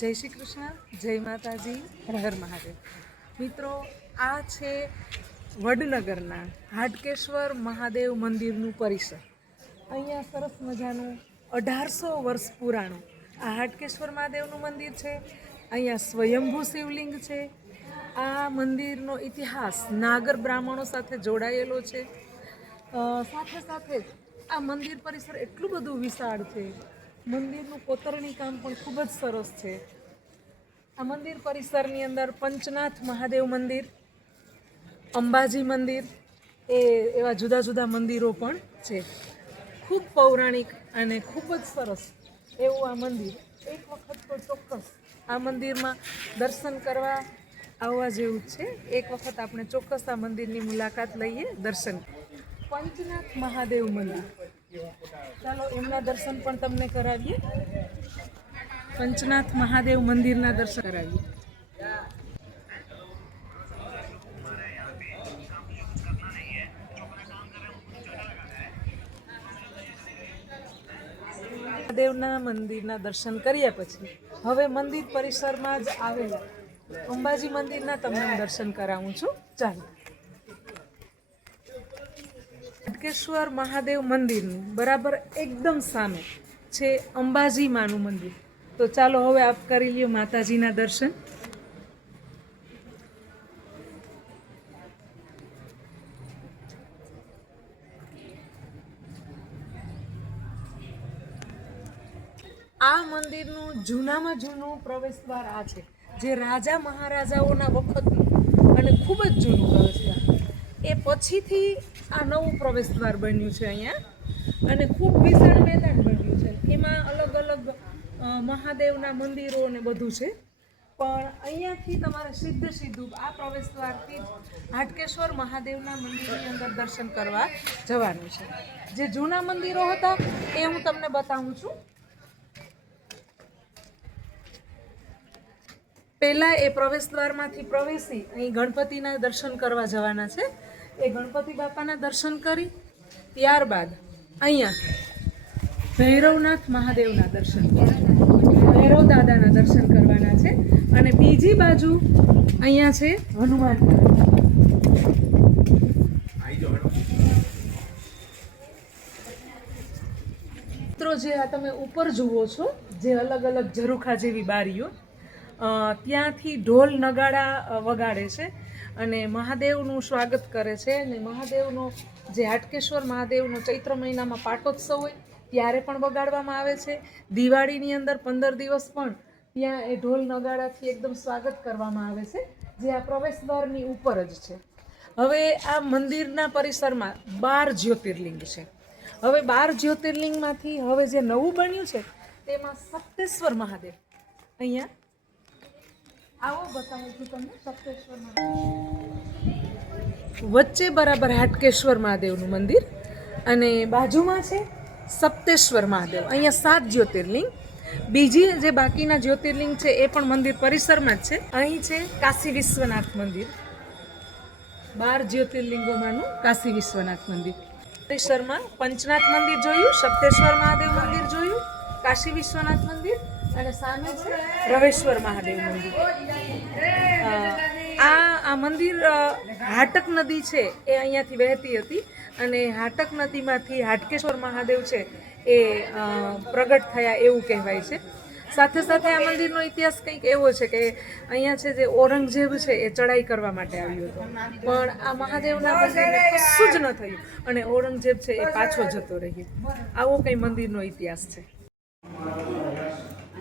જય શ્રી કૃષ્ણ, જય માતાજી, હર મહાદેવ. મિત્રો, આ છે વડનગરના હાટકેશ્વર મહાદેવ મંદિરનું પરિસર. અહીંયા સરસ મજાનું અઢારસો વર્ષ પુરાણું. આ હાટકેશ્વર મહાદેવનું મંદિર છે, અહીંયા સ્વયંભૂ શિવલિંગ છે. આ મંદિરનો ઇતિહાસ નાગર બ્રાહ્મણો સાથે જોડાયેલો છે. સાથે સાથે આ મંદિર પરિસર એટલું બધું વિશાળ છે મંદિરનું કોતરણી કામ પણ ખૂબ જ સરસ છે. આ મંદિર પરિસરની અંદર પંચનાથ મહાદેવ મંદિર, અંબાજી મંદિર એ એવા જુદા જુદા મંદિરો પણ છે. ખૂબ પૌરાણિક અને ખૂબ જ સરસ એવું આ મંદિર. એક વખત તો ચોક્કસ આ મંદિરમાં દર્શન કરવા આવવા જેવું છે. એક વખત આપણે ચોક્કસ આ મંદિરની મુલાકાત લઈએ દર્શન પંચનાથ મહાદેવ મંદિર. ચાલો, એમના દર્શન પણ તમને કરાવીએ. પંચનાથ મહાદેવ મંદિરના દર્શન કરાવીએ. મહાદેવના મંદિરના દર્શન કર્યા પછી, હવે મંદિર પરિસરમાં જ આવેલા અંબાજી મંદિરના તમને દર્શન કરાવું છું. ચાલો. હાટકેશ્વર મહાદેવ મંદિરનું બરાબર એકદમ સામે છે અંબાજી માનું મંદિર. તો ચાલો હવે આપ કરી લ્યો માતાજીના દર્શન. આ મંદિરનું જૂનામાં જૂનું પ્રવેશદ્વાર આ છે, જે રાજા મહારાજાઓના વખતનું અને ખૂબ જ જૂનું પ્રવેશદ્વાર એ પછીથી આ નવું પ્રવેશદ્વાર બન્યું છે અહીંયા. અને ખૂબ વિશાળ મેદાન બન્યું છે. એમાં અલગ અલગ મહાદેવના મંદિરો ને બધું છે. પણ અહીંયાથી તમારે સીધે સીધું આ પ્રવેશદ્વારથી જ હાટકેશ્વર મહાદેવના મંદિરની અંદર દર્શન કરવા જવાનું છે. જે જૂના મંદિરો હતા એ હું તમને બતાવું છું. પહેલાં એ પ્રવેશદ્વારમાંથી પ્રવેશી અહીં ગણપતિના દર્શન કરવા જવાના છે. એ ગણપતિ બાપાના દર્શન કરી, ત્યારબાદ અહીંયા ભૈરવનાથ મહાદેવના દર્શન ભૈરવ દાદાના દર્શન કરવાના છે. અને બીજી બાજુ અહીંયા છે હનુમાન મિત્રો, જે આ તમે ઉપર જુઓ છો, જે અલગ અલગ ઝરૂખા જેવી બારીઓ ત્યાંથી ઢોલ નગાડા વગાડે છે. અને મહાદેવનું સ્વાગત કરે છે. અને મહાદેવનો જે હાટકેશ્વર મહાદેવનો ચૈત્ર મહિનામાં પાટોત્સવ હોય, ત્યારે પણ વગાડવામાં આવે છે. દિવાળીની અંદર પંદર દિવસ પણ ત્યાં એ ઢોલ નગાડાથી એકદમ સ્વાગત કરવામાં આવે છે, જે આ પ્રવેશદ્વારની ઉપર જ છે. હવે આ મંદિરના પરિસરમાં બાર જ્યોતિર્લિંગ છે. હવે બાર જ્યોતિર્લિંગમાંથી હવે જે નવું બન્યું છે, તેમાં સપ્તેશ્વર મહાદેવ અહીંયા આવો બતાવું તમને વચ્ચે બરાબર હાટકેશ્વર મહાદેવનું મંદિર અને બાજુમાં છે સપ્તેશ્વર મહાદેવ. અહીંયા સાત જ્યોતિર્લિંગ. બીજી જે બાકીના જ્યોતિર્લિંગ છે એ પણ મંદિર પરિસરમાં જ છે. અહીં છે કાશી વિશ્વનાથ મંદિર. બાર જ્યોતિર્લિંગોમાંનું કાશી વિશ્વનાથ મંદિર. સપ્તેશ્વરમાં પંચનાથ મંદિર જોયું, સપ્તેશ્વર મહાદેવ મંદિર જોયું, કાશી વિશ્વનાથ મંદિર અને સામે છે રવેશ્વર મહાદેવ મંદિર. આ આ મંદિર હાટક નદી છે, એ અહીંયાથી વહેતી હતી અને હાટક નદીમાંથી હાટકેશ્વર મહાદેવ છે, એ પ્રગટ થયા એવું કહેવાય છે. સાથે સાથે આ મંદિરનો ઇતિહાસ કંઈક એવો છે કે અહીંયા છે જે ઔરંગઝેબ છે, એ ચડાઈ કરવા માટે આવ્યો હતો. પણ આ મહાદેવના મંદિરને કશું જ ન થયું અને ઔરંગઝેબ છે એ પાછો જતો રહ્યો. આવો કંઈ મંદિરનો ઇતિહાસ છે.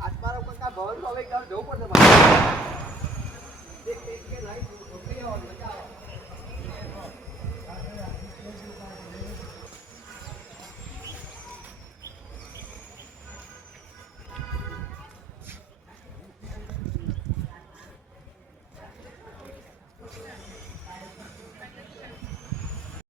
આત્માનો પણ કાં ભવન ભવે જવું પડશે